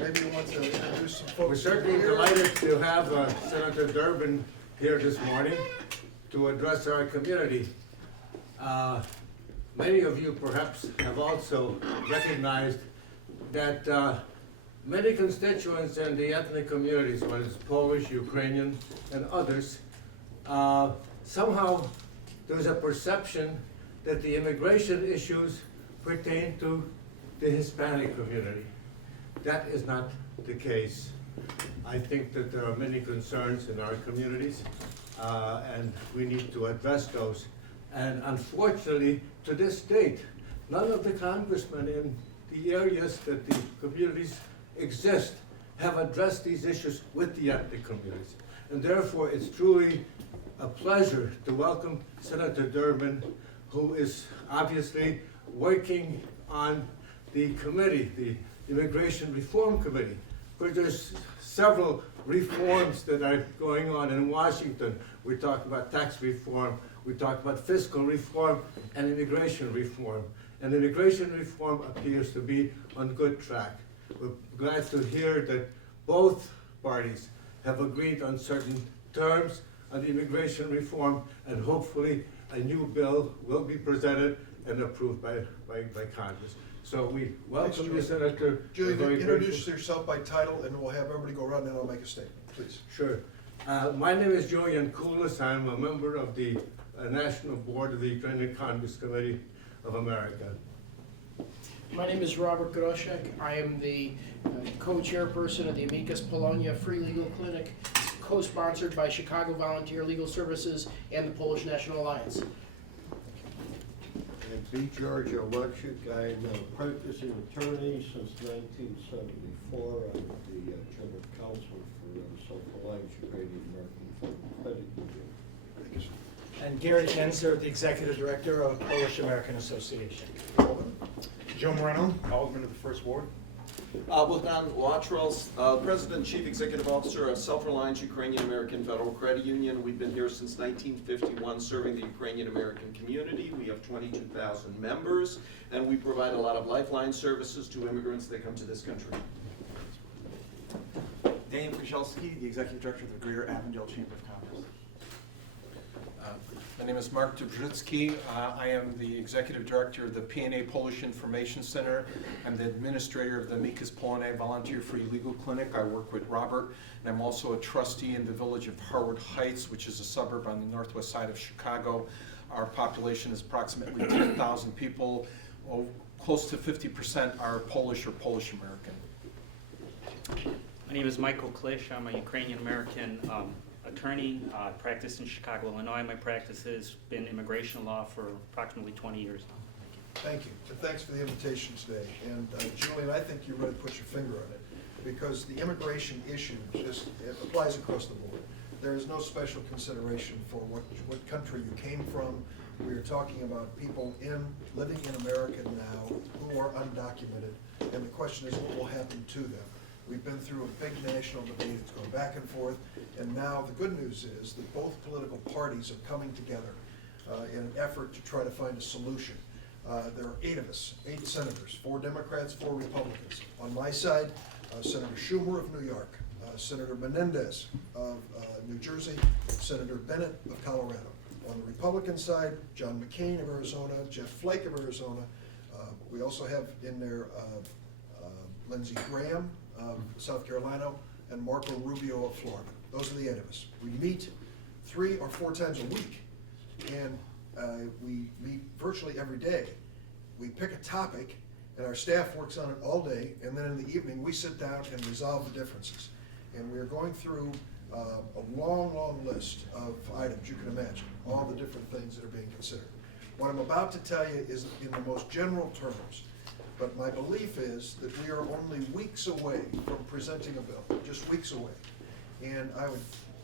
Maybe you want to introduce some folks. We're certainly delighted to have Senator Durbin here this morning to address our community. Many of you perhaps have also recognized that many constituents in the ethnic communities, whether it's Polish, Ukrainian, and others, somehow there's a perception that the immigration issues pertain to the Hispanic community. That is not the case. I think that there are many concerns in our communities, and we need to address those. And unfortunately, to this date, none of the congressmen in the areas that the communities exist have addressed these issues with the ethnic communities. And therefore, it's truly a pleasure to welcome Senator Durbin, who is obviously working on the committee, the Immigration Reform Committee, where there's several reforms that are going on in Washington. We talk about tax reform, we talk about fiscal reform, and immigration reform. And immigration reform appears to be on good track. We're glad to hear that both parties have agreed on certain terms on the immigration reform, and hopefully a new bill will be presented and approved by Congress. So we welcome you, Senator. Julian, introduce yourself by title, and we'll have everybody go around, and then I'll make a statement, please. Sure. My name is Julian Kulis. I'm a member of the National Board of the Ukrainian Congress Committee of America. My name is Robert Groshek. I am the co-chairperson of the Amicus Polonia Free Legal Clinic, co-sponsored by Chicago Volunteer Legal Services and the Polish National Alliance. And B. George Olechik. I'm a practicing attorney since 1974. I'm the general counsel for Selfreliance, Ukrainian American Credit Union. And Gary Genzer, the Executive Director of Polish American Association. Joe Moreno, Alderman of the First Ward. Bogdan Watrels, President and Chief Executive Officer of Selfreliance Ukrainian American Federal Credit Union. We've been here since 1951 serving the Ukrainian American community. We have 22,000 members, and we provide a lot of lifeline services to immigrants that come to this country. Daniel Koszelski, the Executive Director of the Greater Avondale Chamber of Commerce. My name is Mark Dobrzycki. I am the Executive Director of the P&A Polish Information Center. I'm the Administrator of the Amicus Polonia Volunteer Free Legal Clinic. I work with Robert, and I'm also a trustee in the village of Harwood Heights, which is a suburb on the northwest side of Chicago. Our population is approximately 10,000 people. Close to 50% are Polish or Polish American. My name is Michael Klish. I'm a Ukrainian American attorney, practiced in Chicago, Illinois. My practice has been immigration law for approximately 20 years now. Thank you, and thanks for the invitation today. And Julian, I think you really put your finger on it, because the immigration issue just it applies across the board. There is no special consideration for what country you came from. We are talking about people living in America now who are undocumented, and the question is what will happen to them. We've been through a big national debate, it's gone back and forth, and now the good news is that both political parties are coming together in an effort to try to find a solution. There are 8 of us, 8 senators, 4 Democrats, 4 Republicans. On my side, Senator Schumer of New York, Senator Menendez of New Jersey, Senator Bennett of Colorado. On the Republican side, John McCain of Arizona, Jeff Flake of Arizona. We also have in there Lindsey Graham of South Carolina, and Marco Rubio of Florida. Those are the 8 of us. We meet 3 or 4 times a week, and we meet virtually every day. We pick a topic, and our staff works on it all day, and then in the evening we sit down and resolve the differences. And we are going through a long, long list of items you can imagine, all the different things that are being considered. What I'm about to tell you is in the most general terms, but my belief is that we are only weeks away from presenting a bill, just weeks away. And I would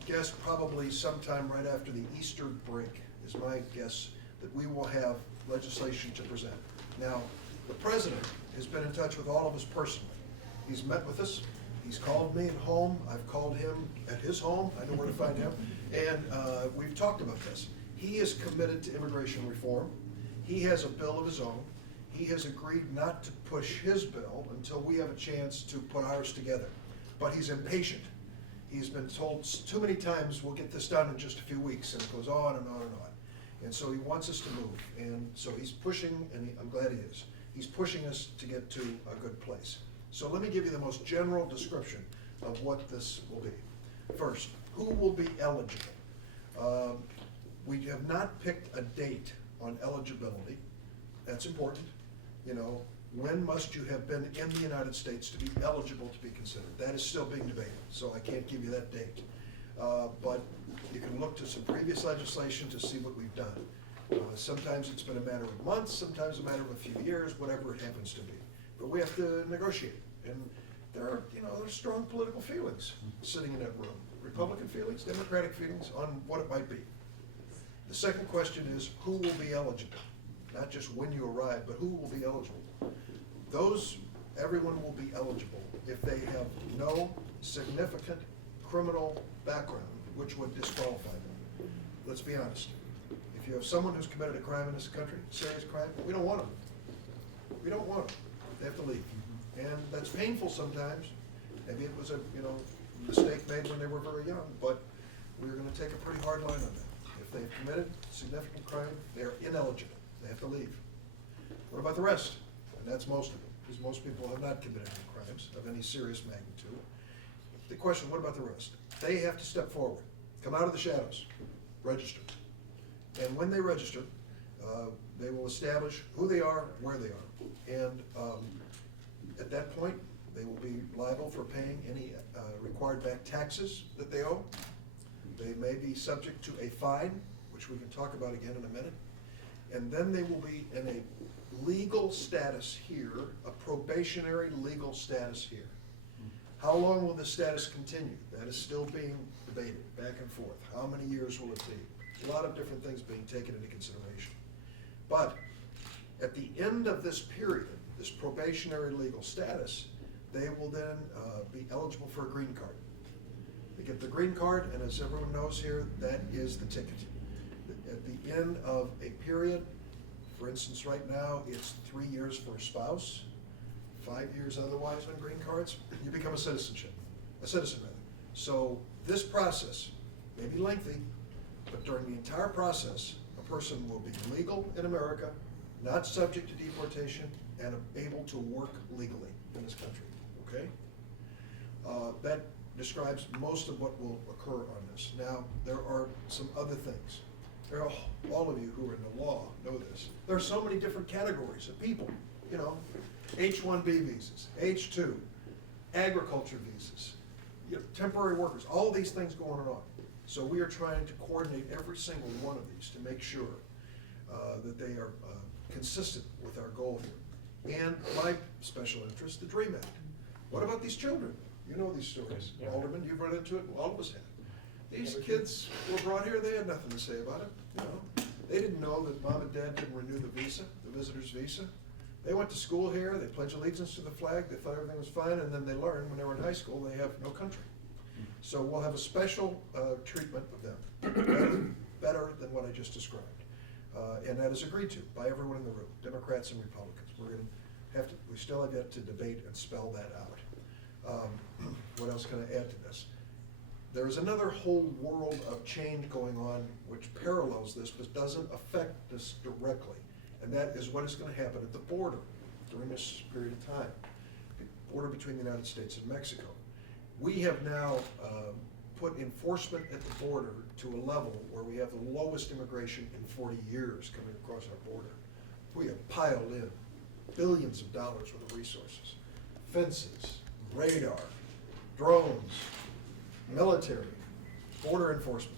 guess probably sometime right after the Easter break is my guess that we will have legislation to present. Now, the President has been in touch with all of us personally. He's met with us, he's called me at home, I've called him at his home, I know where to find him, and we've talked about this. He is committed to immigration reform. He has a bill of his own. He has agreed not to push his bill until we have a chance to put ours together. But he's impatient. He's been told too many times, we'll get this done in just a few weeks, and it goes on and on and on. And so he wants us to move, and so he's pushing, and I'm glad he is. He's pushing us to get to a good place. So let me give you the most general description of what this will be. First, who will be eligible? We have not picked a date on eligibility. That's important. You know, when must you have been in the United States to be eligible to be considered? That is still being debated, so I can't give you that date. But you can look to some previous legislation to see what we've done. Sometimes it's been a matter of months, sometimes a matter of a few years, whatever it happens to be. But we have to negotiate, and there are, there's strong political feelings sitting in that room. Republican feelings, Democratic feelings on what it might be. The second question is, who will be eligible? Not just when you arrive, but who will be eligible? Everyone will be eligible if they have no significant criminal background, which would disqualify them. Let's be honest. If you have someone who's committed a crime in this country, serious crime, we don't want them. We don't want them. They have to leave. And that's painful sometimes. Maybe it was a, mistake made when they were very young, but we're gonna take a pretty hard line on that. If they've committed significant crime, they're ineligible. They have to leave. What about the rest? And that's most of them, because most people have not committed any crimes of any serious magnitude. The question, what about the rest? They have to step forward, come out of the shadows, register. And when they register, they will establish who they are, where they are. And at that point, they will be liable for paying any required back taxes that they owe. They may be subject to a fine, which we can talk about again in a minute. And then they will be in a legal status here, a probationary legal status here. How long will this status continue? That is still being debated back and forth. How many years will it be? A lot of different things being taken into consideration. But at the end of this period, this probationary legal status, they will then be eligible for a green card. They get the green card, and as everyone knows here, that is the ticket. At the end of a period, for instance, right now, it's 3 years for a spouse, 5 years otherwise on green cards, you become a citizen rather. So this process may be lengthy, but during the entire process, a person will be legal in America, not subject to deportation, and able to work legally in this country, okay? That describes most of what will occur on this. Now, there are some other things. All of you who are in the law know this. There are so many different categories of people, H-1B visas, H-2, agriculture visas, temporary workers, all these things going on. So we are trying to coordinate every single one of these to make sure that they are consistent with our goal here. And my special interest, the DREAM Act. What about these children? You know these stories. Yeah. Alderman, you've run into it, all of us have. These kids were brought here, they had nothing to say about it, They didn't know that mom and dad didn't renew the visa, the visitor's visa. They went to school here, they pledged allegiance to the flag, they thought everything was fine, and then they learned when they were in high school they have no country. So we'll have a special treatment of them, better than what I just described. And that is agreed to by everyone in the room, Democrats and Republicans. We still have yet to debate and spell that out. What else can I add to this? There is another whole world of change going on which parallels this but doesn't affect this directly. And that is what is going to happen at the border during this period of time, the border between the United States and Mexico. We have now put enforcement at the border to a level where we have the lowest immigration in 40 years coming across our border. We have piled in billions of dollars worth of resources, fences, radar, drones, military, border enforcement,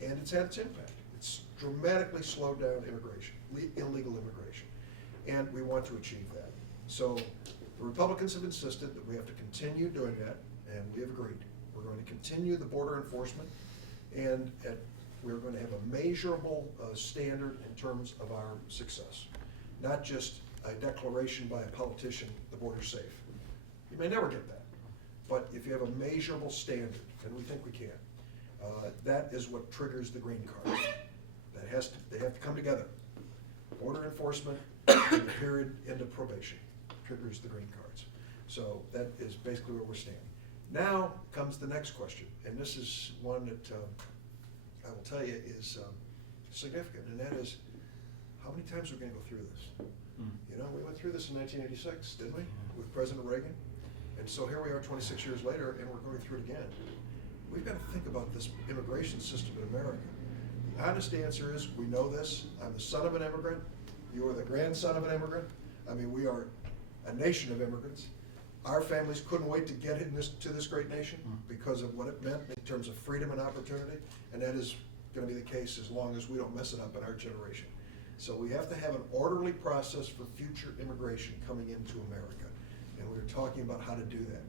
and it's had its impact. It's dramatically slowed down immigration, illegal immigration, and we want to achieve that. So the Republicans have insisted that we have to continue doing that, and we have agreed. We're going to continue the border enforcement, and we're going to have a measurable standard in terms of our success, not just a declaration by a politician, the border's safe. You may never get that, but if you have a measurable standard, and we think we can, that is what triggers the green card. They have to come together. Border enforcement and the period into probation triggers the green cards. So that is basically where we're standing. Now comes the next question, and this is one that I will tell you is significant, and that is, how many times are we going to go through this? You know, we went through this in 1986, didn't we, with President Reagan? And so here we are 26 years later, and we're going through it again. We've got to think about this immigration system in America. The honest answer is, we know this. I'm the son of an immigrant. You are the grandson of an immigrant. I mean, we are a nation of immigrants. Our families couldn't wait to get to this great nation because of what it meant in terms of freedom and opportunity, and that is going to be the case as long as we don't mess it up in our generation. So we have to have an orderly process for future immigration coming into America, and we're talking about how to do that.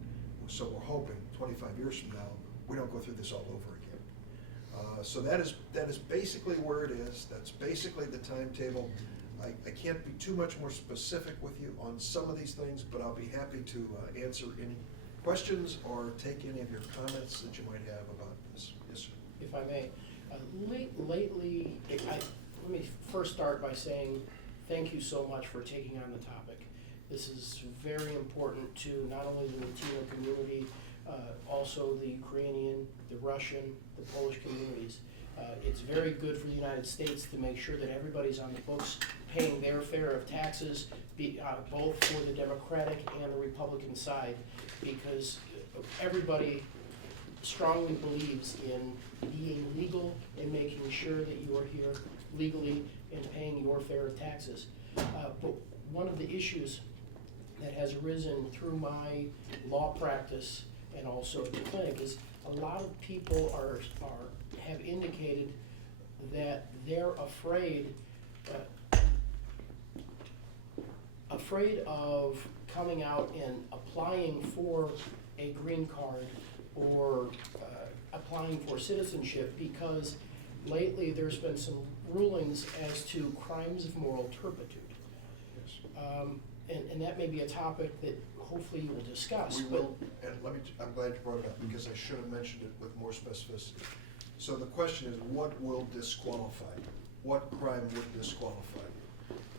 So we're hoping 25 years from now, we don't go through this all over again. So that is basically where it is. That's basically the timetable. I can't be too much more specific with you on some of these things, but I'll be happy to answer any questions or take any of your comments that you might have about this. Yes, sir. If I may, lately, let me first start by saying thank you so much for taking on the topic. This is very important to not only the Latino community, also the Ukrainian, the Russian, the Polish communities. It's very good for the United States to make sure that everybody's on the books paying their fair of taxes, both for the Democratic and the Republican side, because everybody strongly believes in being legal and making sure that you are here legally and paying your fair of taxes. But one of the issues that has arisen through my law practice and also at the clinic is a lot of people have indicated that they're afraid of coming out and applying for a green card or applying for citizenship, because lately there's been some rulings as to crimes of moral turpitude. Yes. And that may be a topic that hopefully you will discuss. We will, and I'm glad you brought it up, because I should have mentioned it with more specificity. So the question is, what will disqualify? What crime would disqualify?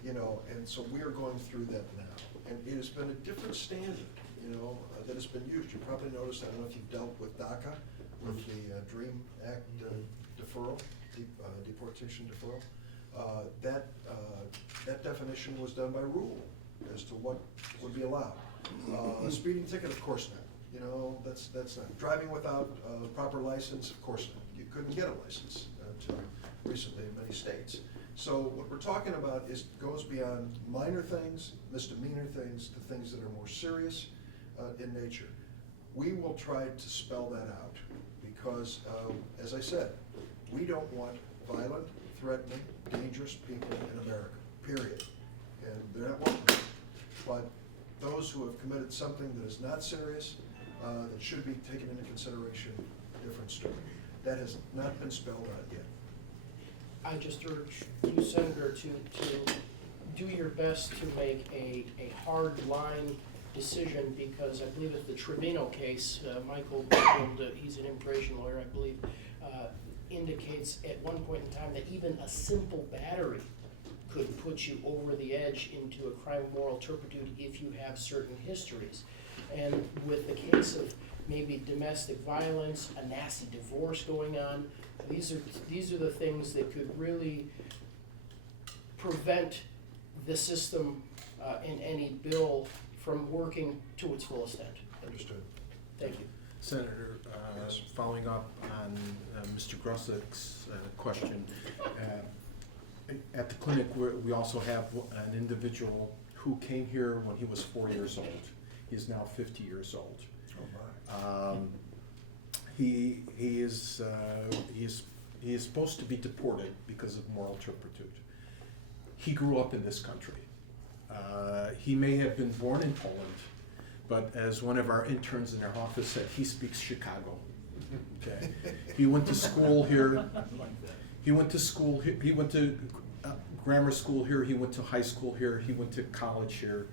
You know, and so we are going through that now. And it has been a different standard, you know, that has been used. You probably noticed, I don't know if you've dealt with DACA, with the DREAM Act deferral, deportation deferral. That definition was done by rule as to what would be allowed. A speeding ticket, of course not. You know, that's not. Driving without a proper license, of course not. You couldn't get a license until recently in many states. So what we're talking about goes beyond minor things, misdemeanor things, to things that are more serious in nature. We will try to spell that out because, as I said, we don't want violent, threatening, dangerous people in America, period. And they're not welcome. But those who have committed something that is not serious, that should be taken into consideration, different story. That has not been spelled out yet. I just urge you, Senator, to do your best to make a hard line decision, because I believe it's the Trevino case, Michael, he's an immigration lawyer, I believe, indicates at one point in time that even a simple battery could put you over the edge into a crime of moral turpitude if you have certain histories. And with the case of maybe domestic violence, a nasty divorce going on, these are the things that could really prevent the system and any bill from working to its full extent. Understood. Thank you. Senator, Yes. following up on Mr. Grussik's question, at the clinic we also have an individual who came here when he was 4 years old. He is now 50 years old. Oh, my. He is supposed to be deported because of moral turpitude. He grew up in this country. He may have been born in Poland, but as one of our interns in our office said, he speaks Chicago. Okay. He went to school here. He went to school. He went to grammar school here. He went to high school here. He went to college here.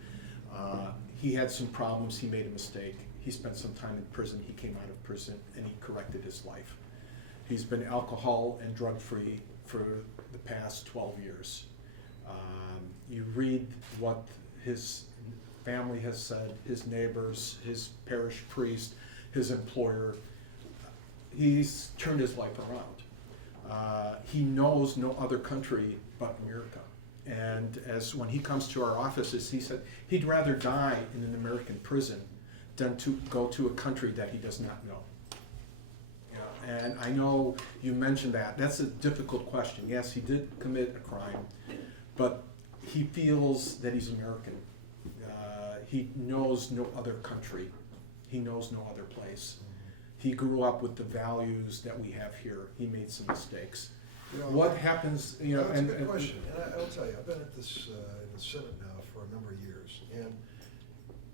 He had some problems. He made a mistake. He spent some time in prison. He came out of prison and he corrected his life. He's been alcohol and drug free for the past 12 years. You read what his family has said, his neighbors, his parish priest, his employer. He's turned his life around. He knows no other country but America. And as when he comes to our offices, he said he'd rather die in an American prison than to go to a country that he does not know. Yeah, and I know you mentioned that. That's a difficult question. Yes, he did commit a crime, but he feels that he's American. He knows no other country. He knows no other place. He grew up with the values that we have here. He made some mistakes. You know, What happens, you know, That's a and good question, and I'll tell you, I've been at this, in the Senate now for a number of years, and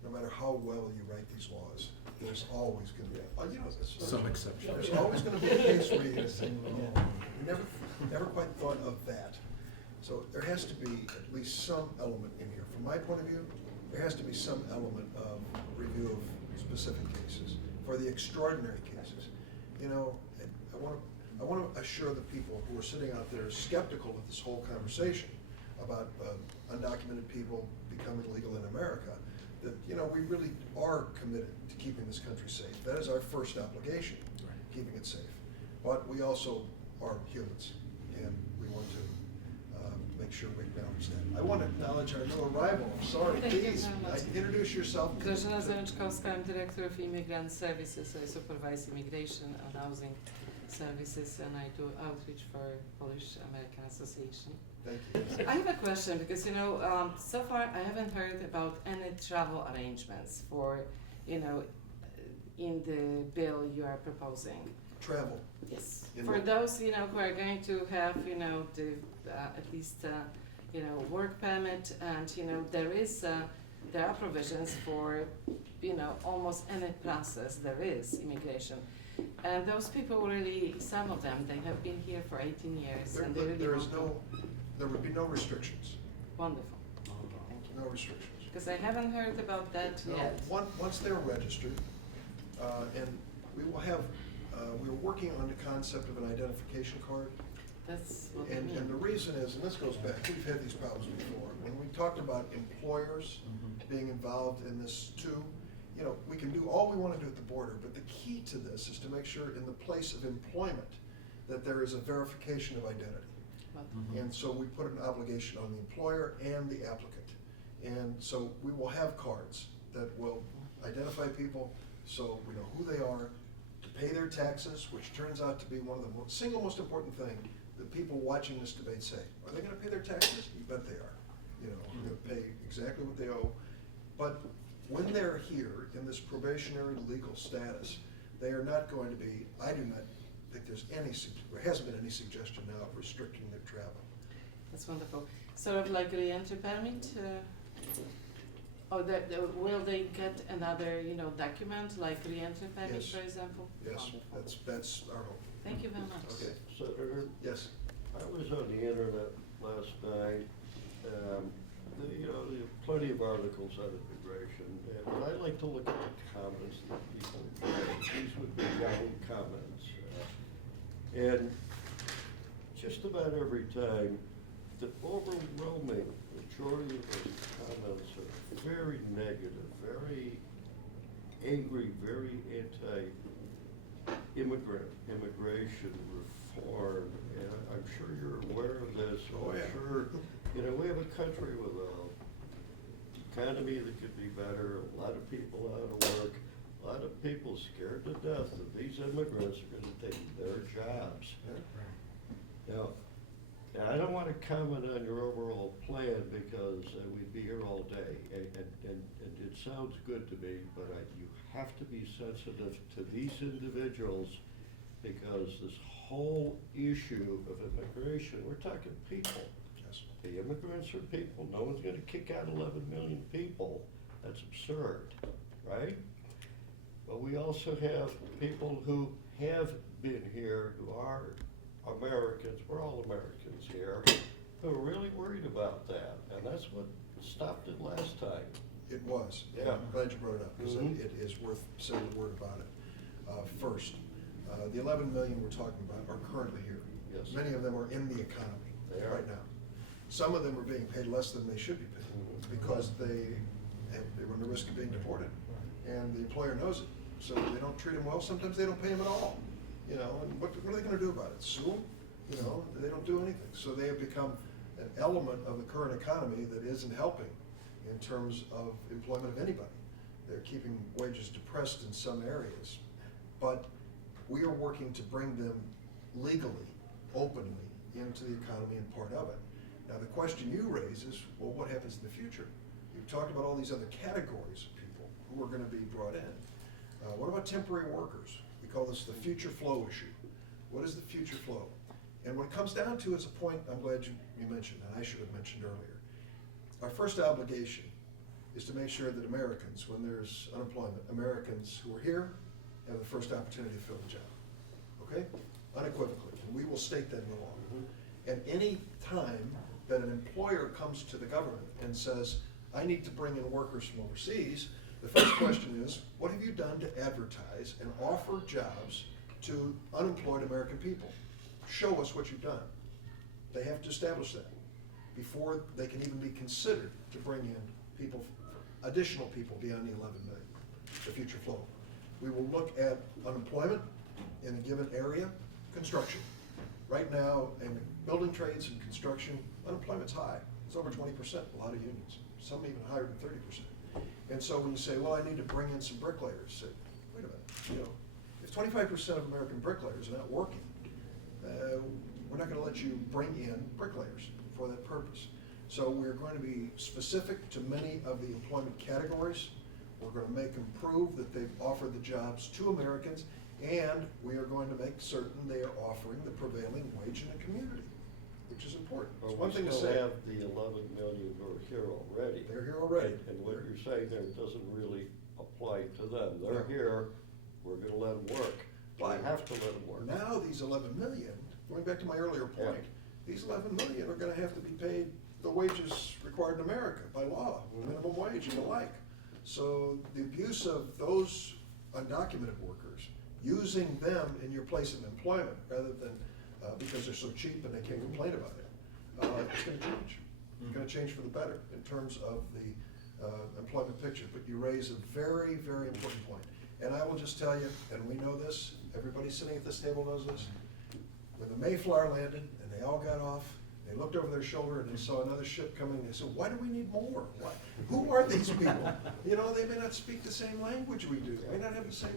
no matter how well you write these laws, there's always gonna be, you know, some exceptions. there's always gonna be a case where you say, oh, we never quite thought of that. So there has to be at least some element in here. From my point of view, there has to be some element of review of specific cases for the extraordinary cases. You know, I want to assure the people who are sitting out there skeptical of this whole conversation about undocumented people becoming legal in America, that, you know, we really are committed to keeping this country safe. That is our first obligation, keeping it safe. But we also are humans, and we want to make sure we acknowledge that. I want to acknowledge our new arrival. Sorry, Thank you please, very much. introduce yourself. Grażyna Zajączkowska, I'm Director of Immigrant Services. I supervise immigration and housing services, and I do outreach for Polish American Association. Thank you. I have a question because, you know, so far I haven't heard about any travel arrangements for, you know, in the bill you are proposing. Travel. Yes. In For what? those, you know, who are going to have, you know, the, at least, you know, work permit, and, you know, there are provisions for, you know, almost any process there is immigration. And those people really, some of them, they have been here for 18 years, and they really There would be no restrictions, wonderful. Okay, thank you. no restrictions. Because I haven't heard about that No, yet. once they're registered, and we will have, we're working on the concept of an identification card. That's what I And mean. the reason is, and this goes back, we've had these problems before, when we talked about employers being involved in this too, you know, we can do all we want to do at the border, but the key to this is to make sure in the place of employment that there is a verification of identity. But- And so we put an obligation on the employer and the applicant. And so we will have cards that will identify people so we know who they are, to pay their taxes, which turns out to be one of the single most important thing that people watching this debate say. Are they gonna pay their taxes? You bet they are. You know, they're gonna pay exactly what they owe. But when they're here in this probationary legal status, they are not going to be, I do not think there hasn't been any suggestion now of restricting their travel. That's wonderful. Sort of like re-entry permit? Or will they get another, you know, document, like re-entry permit, Yes. for example? Yes, Wonderful. that's our hope. Thank you very much. Okay. Senator, Yes. I was on the internet last night. You know, there are plenty of articles on immigration, and I like to look at the comments that people make. These would be young comments. And just about every time, the overwhelming majority of those comments are very negative, very angry, very anti-immigrant, immigration reform. And I'm sure you're aware of this. Oh, yeah. I'm sure, you know, we have a country with an economy that could be better, a lot of people out of work, a lot of people scared to death that these immigrants are gonna take their jobs. Now, I don't wanna comment on your overall plan because we'd be here all day, and it sounds good to me, but you have to be sensitive to these individuals because this whole issue of immigration, we're talking people. Yes. The immigrants are people. No one's gonna kick out 11 million people. That's absurd, right? But we also have people who have been here, who are Americans, we're all Americans here, who are really worried about that. And that's what stopped it last time. It was. Yeah. I'm glad you brought it up, because Mhm. it is worth saying a word about it. First, the 11 million we're talking about are currently here. Yes. Many of them are in the economy They are. right now. Some of them are being paid less than they should be paid because they run the risk of being deported. And the employer knows it. So they don't treat them well. Sometimes they don't pay them at all. You know, and what are they going to do about it? Sue them? You know, they don't do anything. So they have become an element of the current economy that isn't helping in terms of employment of anybody. They're keeping wages depressed in some areas. But we are working to bring them legally, openly, into the economy and part of it. Now, the question you raise is, well, what happens in the future? You've talked about all these other categories of people who are going to be brought in. What about temporary workers? We call this the future flow issue. What is the future flow? And what it comes down to is a point I'm glad you mentioned, and I should have mentioned earlier. Our first obligation is to make sure that Americans, when there's unemployment, Americans who are here have the first opportunity to fill the job. Okay? Unequivocally. And we will state that in the law. And any time that an employer comes to the government and says, I need to bring in workers from overseas, the first question is, what have you done to advertise and offer jobs to unemployed American people? Show us what you've done. They have to establish that before they can even be considered to bring in people, additional people beyond the 11 million, the future flow. We will look at unemployment in a given area, construction. Right now, in building trades and construction, unemployment's high. It's over 20%, a lot of unions, some even higher than 30%. And so when you say, well, I need to bring in some bricklayers, say, wait a minute, you know, if 25% of American bricklayers are not working, we're not going to let you bring in bricklayers for that purpose. So we're going to be specific to many of the employment categories. We're going to make them prove that they've offered the jobs to Americans, and we are going to make certain they are offering the prevailing wage in the community, which is important. It's one thing to say. We still have the 11 million who are here already. They're here already. And what you're saying there doesn't really apply to them. They're No. here, we're gonna let them work. We But have to let them work. now these 11 million, going back to my earlier point, these 11 million are gonna have to be paid the wages required in America by law, minimum wage and the like. So the abuse of those undocumented workers, using them in your place of employment rather than because they're so cheap and they can't complain about it, it's gonna change. It's gonna change for the better in terms of the employment picture. But you raise a very, very important point. And I will just tell you, and we know this, everybody sitting at this table knows this, when the Mayflower landed and they all got off, they looked over their shoulder and they saw another ship coming, and they said, why do we need more? Why? Who are these people? You know, they may not speak the same language we do, they may not have the same,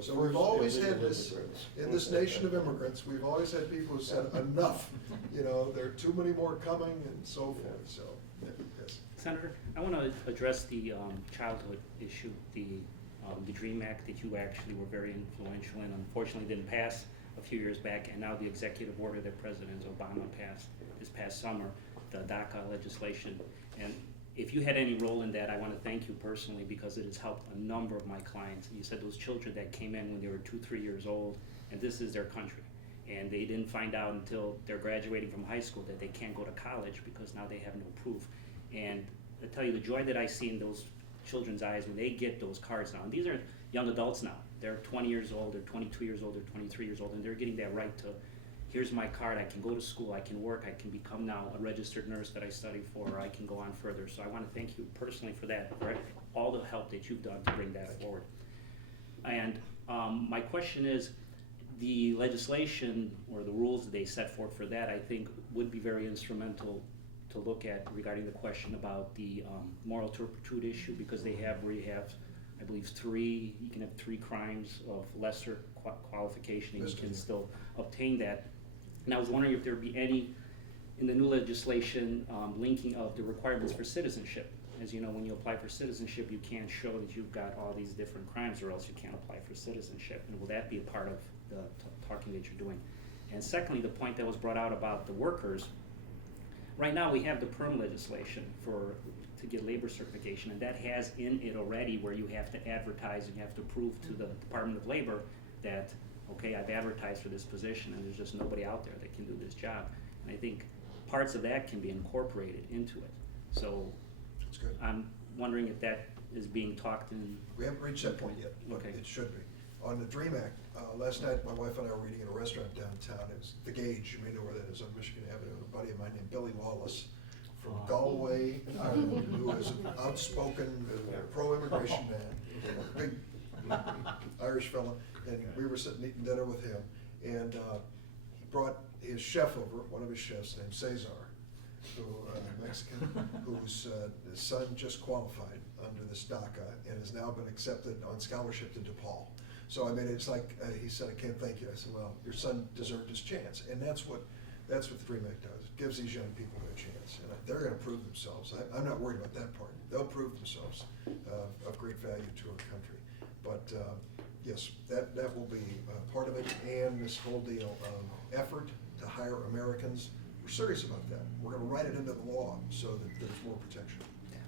so we've always had this, in this nation of immigrants, we've always had people who said, enough, you know, there are too many more coming and so forth, so, yes. Senator, I want to address the childhood issue, the DREAM Act that you actually were very influential in, unfortunately didn't pass a few years back, and now the executive order that President Obama passed this past summer, the DACA legislation. And if you had any role in that, I want to thank you personally because it has helped a number of my clients. You said those children that came in when they were 2-3 years old, and this is their country. And they didn't find out until they're graduating from high school that they can't go to college because now they have no proof. And I tell you, the joy that I see in those children's eyes when they get those cards now, and these are young adults now, they're 20 years old, they're 22 years old, they're 23 years old, and they're getting that right to, here's my card, I can go to school, I can work, I can become now a registered nurse that I studied for, or I can go on further. So I want to thank you personally for that, for all the help that you've done to bring that forward. And my question is, the legislation or the rules that they set forth for that, I think, would be very instrumental to look at regarding the question about the moral turpitude issue, because they have, where you have, I believe, you can have 3 crimes of lesser qualification and you can still obtain that. And I was wondering if there would be any, in the new legislation, linking of the requirements for citizenship. As you know, when you apply for citizenship, you can't show that you've got all these different crimes or else you can't apply for citizenship. And will that be a part of the talking that you're doing? And secondly, the point that was brought out about the workers. Right now, we have the PERM legislation to get labor certification, and that has in it already where you have to advertise and you have to prove to the Department of Labor that, okay, I've advertised for this position and there's just nobody out there that can do this job. And I think parts of that can be incorporated into it. So That's good. I'm wondering if that is being talked in. We haven't reached that point yet, but Okay. it should be. On the DREAM Act, last night my wife and I were eating in a restaurant downtown. It was The Gauge, you may know where that is, on Michigan Avenue. A buddy of mine named Billy Lawless from Galway, Ireland, who is an outspoken, pro-immigration man, big Irish fella, and we were sitting eating dinner with him, and he brought his chef over, one of his chefs named Cesar, who, Mexican, whose son just qualified under this DACA and has now been accepted on scholarship to DePaul. So I mean, it's like, he said, I can't thank you. I said, well, your son deserved his chance. And that's what the Dream Act does. It gives these young people a chance. And they're gonna prove themselves. I'm not worried about that part. They'll prove themselves of great value to our country. But yes, that will be part of it. And this whole deal, effort to hire Americans. We're serious about that. We're gonna write it into the law so that there's more protection.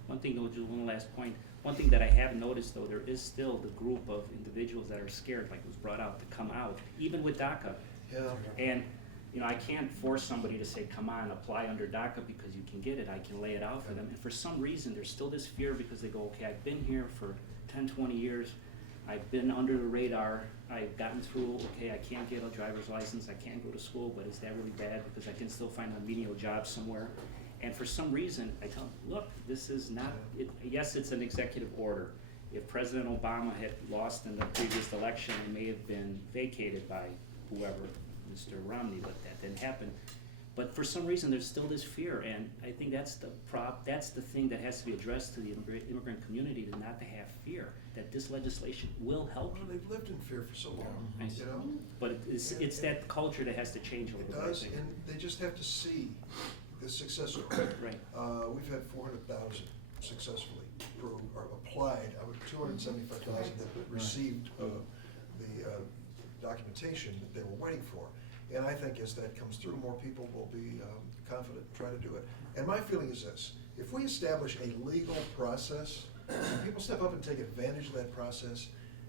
One thing, though, just one last point. One thing that I have noticed, though, there is still the group of individuals that are scared, like it was brought out, to come out, even with DACA. Yeah. And, you know, I can't force somebody to say, come on, apply under DACA because you can get it. I can lay it out for them. And for some reason, there's still this fear because they go, okay, I've been here for 10, 20 years. I've been under the radar. I've gotten through, okay, I can't get a driver's license. I can't go to school, but is that really bad? Because I can still find a menial job somewhere. And for some reason, I tell them, look, this is not, yes, it's an executive order. If President Obama had lost in the previous election, it may have been vacated by whoever, Mr. Romney, but that didn't happen. But for some reason, there's still this fear, and I think that's the thing that has to be addressed to the immigrant community, to not to have fear, that this legislation will help Well, you. they've lived in fear for so long, I see. you know? But it's that culture that has to change a It little bit, I does, think. and they just have to see the success story. Right. We've had 400,000 successfully or applied, 275,000 that received the documentation that they were waiting for. And I think as that comes through, more people will be confident and try to do it. And my feeling is this: if we establish a legal process, and people step up and take advantage of that process,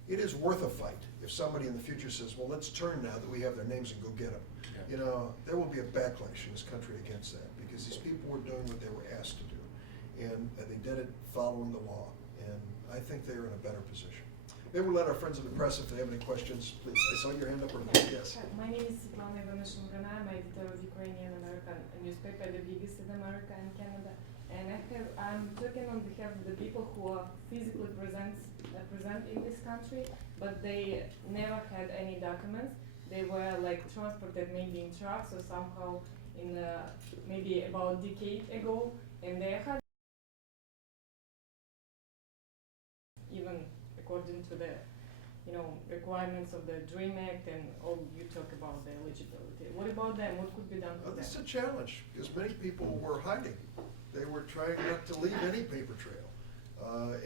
it is worth a fight. If somebody in the future says, well, let's turn now that we have their names and go get them. You know, there will be a backlash in this country against that, because these people were doing what they were asked to do. And they did it following the law. And I think they're in a better position. Maybe we'll let our friends in the press, if they have any questions, please. I saw your hand up. Yes. My name is Svetlana Ivanishvili. I'm editor of Ukrainian American newspaper, the biggest in America and Canada. And I'm talking on behalf of the people who are physically present in this country, but they never had any documents. They were like transported maybe in trucks or somehow in maybe about a decade ago, and they had, even according to the requirements of the DREAM Act and all you talk about the eligibility. What about them? What could be done for them? This is a challenge, because many people were hiding. They were trying not to leave any paper trail.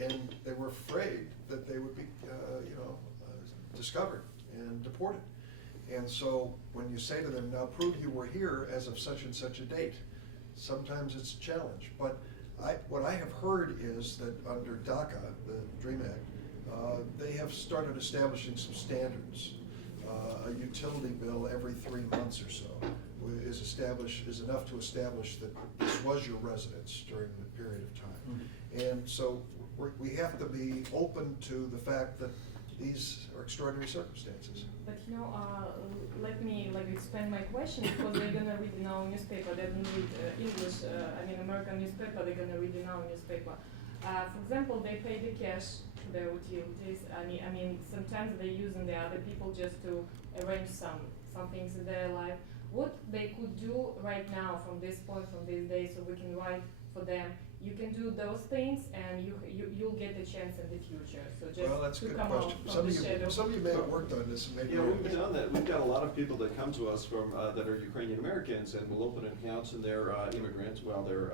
And they were afraid that they would be, discovered and deported. And so when you say to them, now prove you were here as of such and such a date, sometimes it's a challenge. But what I have heard is that under DACA, the DREAM Act, they have started establishing some standards. A utility bill every 3 months or so is enough to establish that this was your residence during the period of time. And so we have to be open to the fact that these are extraordinary circumstances. But let me expand my question, because they're gonna read in our newspaper. They don't read English. American newspaper. They're gonna read in our newspaper. For example, they pay the cash to their utilities. I mean, sometimes they using the other people just to arrange some things in their life. What they could do right now, from this point, from this day, so we can write for them. You can do those things, and you'll get a chance in the future. So just Well, that's a to good come question. out from the shadow. Some of you may have worked on this, and maybe. Yeah, we've done that. We've got a lot of people that come to us from, that are Ukrainian Americans, and will open accounts, and they're immigrants, they're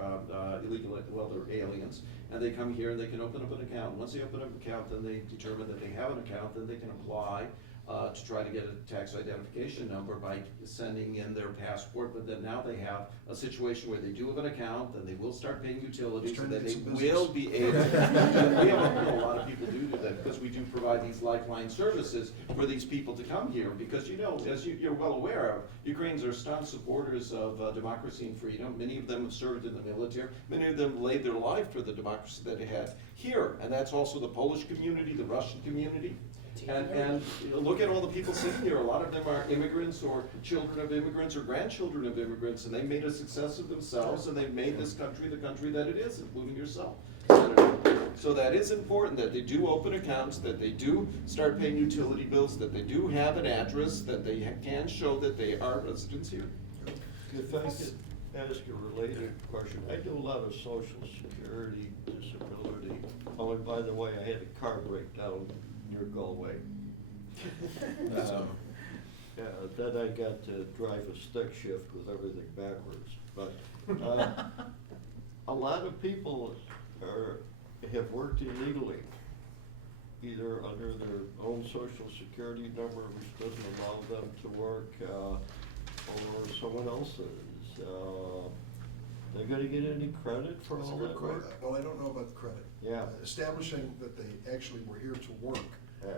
they're aliens, and they come here and they can open up an account. Once they open up an account, then they determine that they have an account, then they can apply to try to get a tax identification number by sending in their passport. But then now they have a situation where they do have an account, and they will start paying utilities, and then they will be able to. We have a lot of people do that, because we do provide these lifeline services for these people to come here, because as you're well aware of, Ukrainians are staunch supporters of democracy and freedom. Many of them have served in the military. Many of them laid their life for the democracy that they had here, and that's also the Polish community, the Russian community. And you know, look at all the people sitting here, a lot of them are immigrants or children of immigrants or grandchildren of immigrants, and they made a success of themselves, and they've made this country the country that it is, including yourself, Senator. So that is important, that they do open accounts, that they do start paying utility bills, that they do have an address, that they can show that they are residents here. If I could ask a related question, I do a lot of social security, disability. Oh, and by the way, I had a car breakdown near Galway. Yeah, then I got to drive a stick shift with everything backwards. But a lot of people have worked illegally, either under their own social security number, which doesn't allow them to work, or someone else's. They're gonna get any credit for That's a all good that question. work? Well, I don't know about the credit. Yeah. Establishing that they actually were here to work Yeah.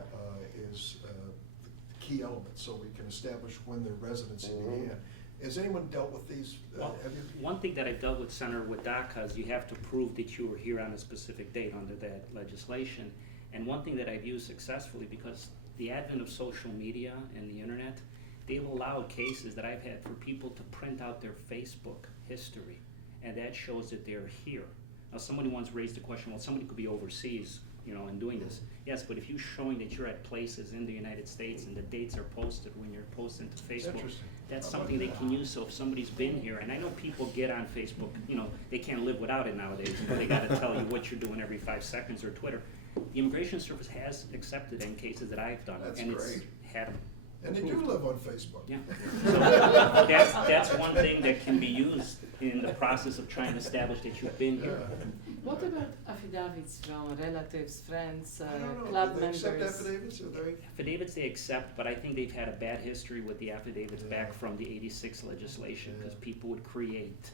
is the key element, so we can establish when their residency Mhm. began. Has anyone dealt with these? Well, Have you? one thing that I've dealt with, Senator, with DACA is you have to prove that you were here on a specific date under that legislation. And one thing that I've used successfully, because the advent of social media and the internet, they've allowed cases that I've had for people to print out their Facebook history, and that shows that they're here. Now, somebody once raised the question, well, somebody could be overseas, you know, and doing this. Yes, but if you're showing that you're at places in the United States and the dates are posted when you're posting to Facebook, Interesting. that's How about something they that? can use. So if somebody's been here, and I know people get on Facebook, you know, they can't live without it nowadays, but they gotta tell you what you're doing every 5 seconds, or Twitter. The Immigration Service has accepted in cases that I've done, That's and it's great. had them. And they do live on Facebook. Yeah. So that's one thing that can be used in the process of trying to establish that you've been here. Yeah. What about affidavits from relatives, friends, I don't know, club do they members? accept affidavits, or they? Affidavits they accept, but I think they've had a bad history with the affidavits back from the '86 legislation, because Yeah. people would create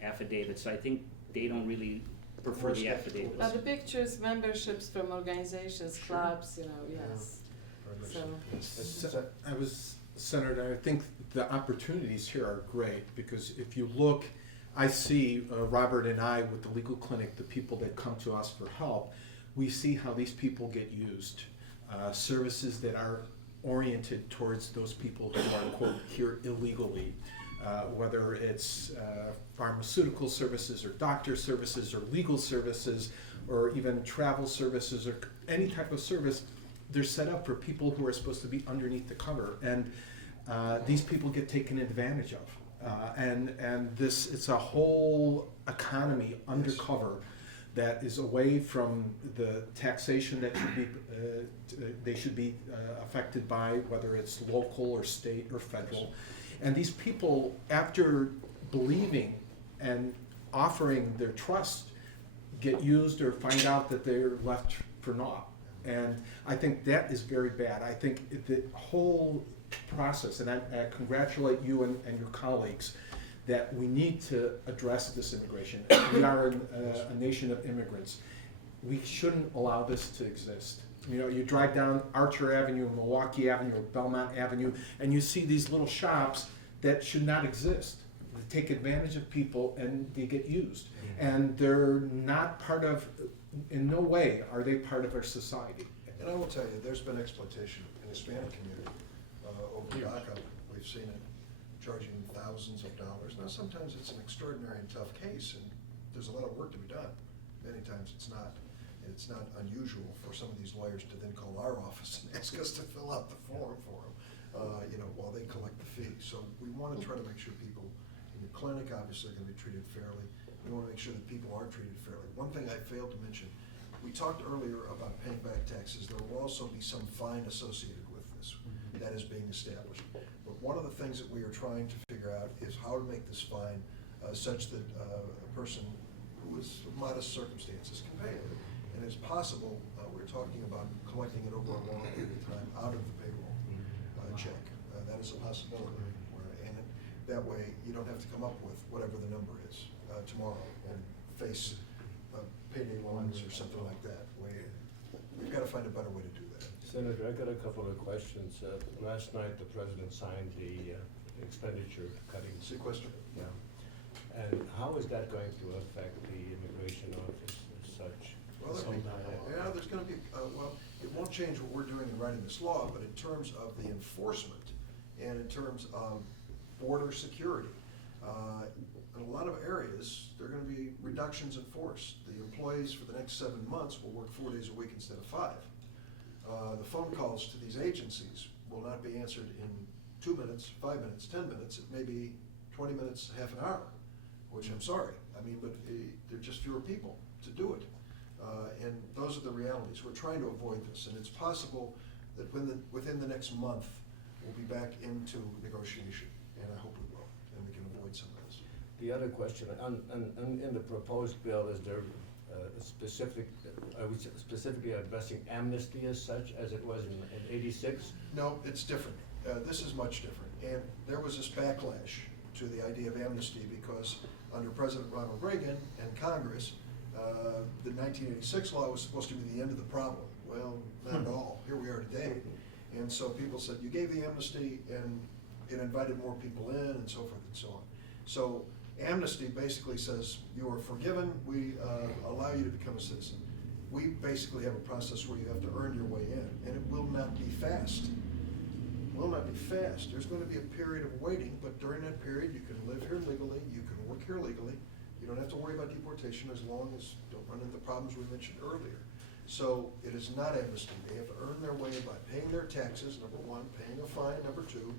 affidavits. So I think they don't really prefer More the skeptical. affidavits. The pictures, memberships from organizations, Sure. clubs, you know, yes. Senator, I think the opportunities here are great, because if you look, I see Robert and I with the legal clinic, the people that come to us for help, we see how these people get used. Services that are oriented towards those people who are, quote, here illegally, whether it's pharmaceutical services or doctor services or legal services or even travel services or any type of service. They're set up for people who are supposed to be underneath the cover, and these people get taken advantage of. And this, it's a whole economy undercover that is away from the taxation that should be, they should be affected by, whether it's local or state or federal. And these people, after believing and offering their trust, get used or find out that they're left for naught. And I think that is very bad. I think the whole process, and I congratulate you and your colleagues, that we need to address this immigration. We are a nation of immigrants. We shouldn't allow this to exist. You know, you drive down Archer Avenue, Milwaukee Avenue, or Belmont Avenue, and you see these little shops that should not exist. They take advantage of people and they get used. And they're not part of, in no way are they part of our society. And I will tell you, there's been exploitation in the Hispanic community over DACA. We've seen it charging thousands of dollars. Now, sometimes it's an extraordinary and tough case, and there's a lot of work to be done. Many times it's not. It's not unusual for some of these lawyers to then call our office and ask us to fill out the form for them, you know, while they collect the fee. So we want to try to make sure people in the clinic obviously are going to be treated fairly. We want to make sure that people are treated fairly. One thing I failed to mention, we talked earlier about paying back taxes. There will also be some fine associated with this that is being established. But one of the things that we are trying to figure out is how to make this fine such that a person who is of modest circumstances can pay it. And it's possible, we're talking about collecting it over a long period of time out of the payroll check. That is a possibility. And that way, you don't have to come up with whatever the number is tomorrow and face payday loans or something like that. We've got to find a better way to do that. Senator, I got a couple of questions. Last night, the president signed the expenditure cutting. Sequester? Yeah. And how is that going to affect the immigration office as such? Well, yeah, there's gonna be, well, it won't change what we're doing in writing this law, but in terms of the enforcement and in terms of border security, in a lot of areas, there are gonna be reductions in force. The employees for the next 7 months will work 4 days a week instead of 5. The phone calls to these agencies will not be answered in 2 minutes, 5 minutes, 10 minutes. It may be 20 minutes, half an hour, which I'm sorry. I mean, but there are just fewer people to do it. And those are the realities. We're trying to avoid this, and it's possible that within the next month, we'll be back into negotiation, and I hope we will, and we can avoid some of this. The other question, in the proposed bill, is there are we specifically addressing amnesty as such, as it was in '86? No, it's different. This is much different. And there was this backlash to the idea of amnesty because under President Ronald Reagan and Congress, the 1986 law was supposed to be the end of the problem. Well, not at all. Here we are today. And so people said, you gave the amnesty and it invited more people in and so forth and so on. So amnesty basically says you are forgiven, we allow you to become a citizen. We basically have a process where you have to earn your way in, and it will not be fast. It will not be fast. There's going to be a period of waiting, but during that period you can live here legally, you can work here legally. You don't have to worry about deportation as long as you don't run into the problems we mentioned earlier. So it is not amnesty. They have to earn their way by paying their taxes, number one, paying a fine, number two,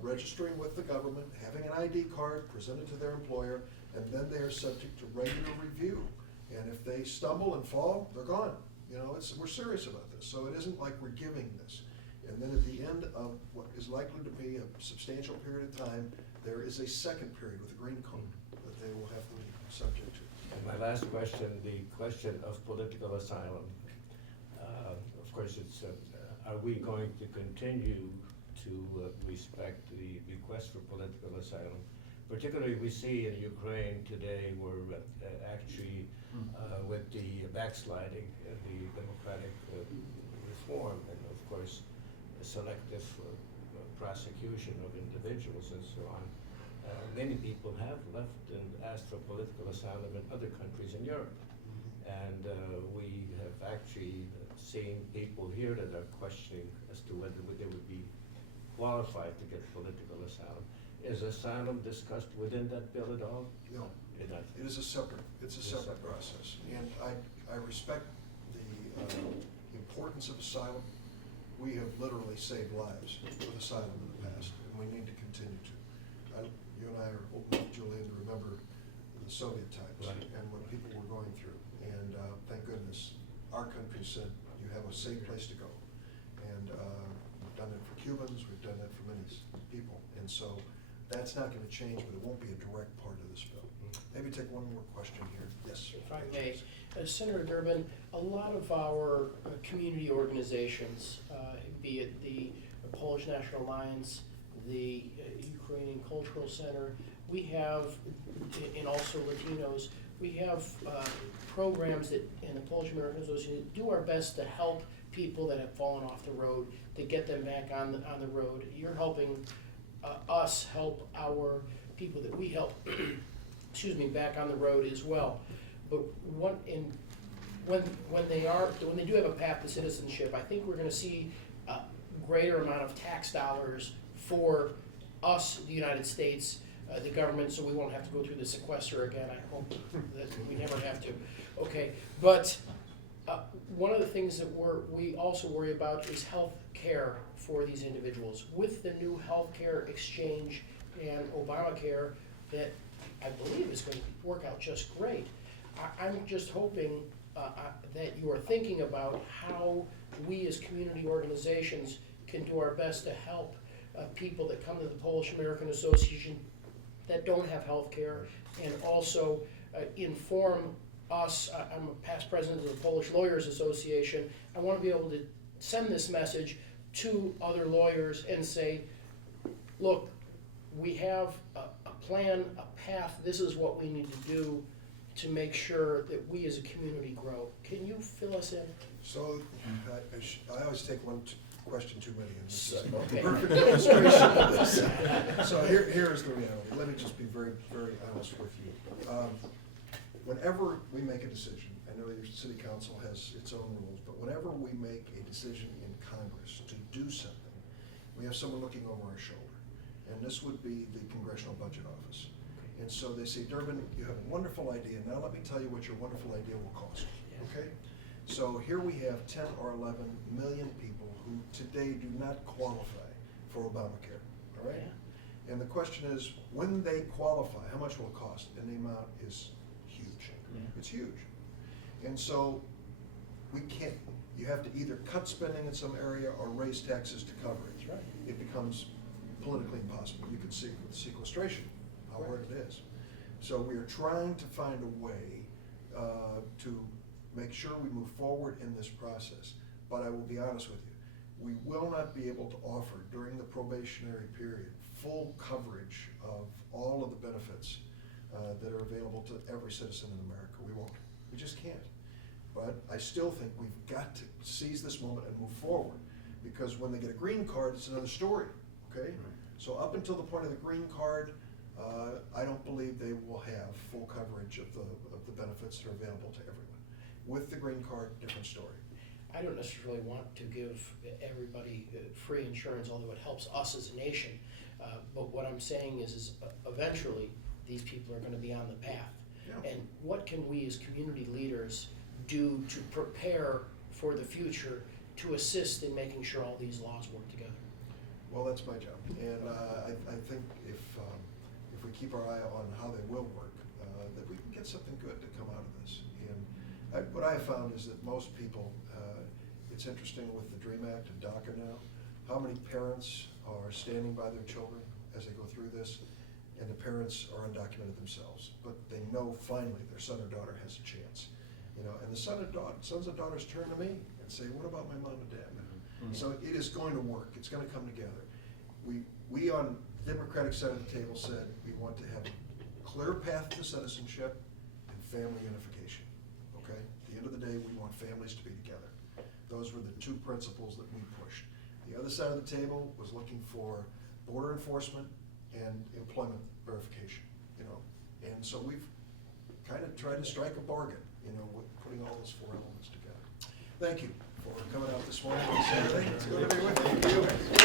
registering with the government, having an ID card presented to their employer, and then they are subject to regular review. And if they stumble and fall, they're gone. You know, we're serious about this. So it isn't like we're giving this. And then at the end of what is likely to be a substantial period of time, there is a second period with a green card that they will have to be subject to. And my last question, the question of political asylum. Of course, it's, are we going to continue to respect the request for political asylum? Particularly we see in Ukraine today where actually with the backsliding in the democratic reform and of course selective prosecution of individuals and so on, many people have left and asked for political asylum in other countries in Europe. And we have actually seen people here that are questioning as to whether they would be qualified to get political asylum. Is asylum discussed within that bill at all? No, It not? it is a separate process. And I respect the importance of asylum. We have literally saved lives with asylum in the past, and we need to continue to. You and I are old enough, Julian, to remember the Soviet times Right. and what people were going through. And thank goodness our country said you have a safe place to go. And we've done it for Cubans, we've done that for many people. And so that's not going to change, but it won't be a direct part of this bill. Maybe take one more question here. Yes. If I may, Senator Durbin, a lot of our community organizations, be it the Polish National Alliance, the Ukrainian Cultural Center, we have, and also Latinos, we have programs that, in the Polish American Association, do our best to help people that have fallen off the road, to get them back on the road. You're helping us help our people that we help, excuse me, back on the road as well. But when they do have a path to citizenship, I think we're going to see a greater amount of tax dollars for us, the United States, the government, so we won't have to go through the sequester again. I hope that we never have to. Okay, but one of the things that we also worry about is health care for these individuals. With the new health care exchange and Obamacare, that I believe is going to work out just great. I'm just hoping that you are thinking about how we as community organizations can do our best to help people that come to the Polish American Association that don't have health care, and also inform us. I'm a past president of the Polish Lawyers Association. I want to be able to send this message to other lawyers and say, look, we have a plan, a path, this is what we need to do to make sure that we as a community grow. Can you fill us in? So I always take one question too many, and this is Okay. a perfect illustration of this. So here is the reality. Let me just be very, very honest with you. Whenever we make a decision, I know your city council has its own rules, but whenever we make a decision in Congress to do something, we have someone looking over our shoulder. And this would be the Congressional Budget Office. And so they say, Durbin, you have a wonderful idea. Now let me tell you what your wonderful idea will cost, okay? So here we have 10 or 11 million people who today do not qualify for Obamacare, all right? And the question is, when they qualify, how much will it cost? And the amount is huge. It's huge. And so we can't, you have to either cut spending in some area or raise taxes to cover it. That's right. It becomes politically impossible. You can see with sequestration how hard it is. So we are trying to find a way to make sure we move forward in this process. But I will be honest with you, we will not be able to offer during the probationary period full coverage of all of the benefits that are available to every citizen in America. We won't. We just can't. But I still think we've got to seize this moment and move forward, because when they get a green card, it's another story, okay? So up until the point of the green card, I don't believe they will have full coverage of the benefits that are available to everyone. With the green card, different story. I don't necessarily want to give everybody free insurance, although it helps us as a nation. But what I'm saying is eventually these people are going to be on the path. Yeah. And what can we as community leaders do to prepare for the future to assist in making sure all these laws work together? Well, that's my job. And I think if we keep our eye on how they will work, that we can get something good to come out of this. And what I have found is that most people, it's interesting with the DREAM Act and DACA now, how many parents are standing by their children as they go through this, and the parents are undocumented themselves, but they know finally their son or daughter has a chance. You know, and the sons and daughters turn to me and say, what about my mom and dad? So it is going to work. It's going to come together. We on the Democratic side of the table said we want to have a clear path to citizenship and family unification, okay? At the end of the day, we want families to be together. Those were the two principles that we pushed. The other side of the table was looking for border enforcement and employment verification, you know? And so we've kind of tried to strike a bargain, you know, with putting all those four elements together. Thank you for coming out this morning on Saturday. It's good to be with you.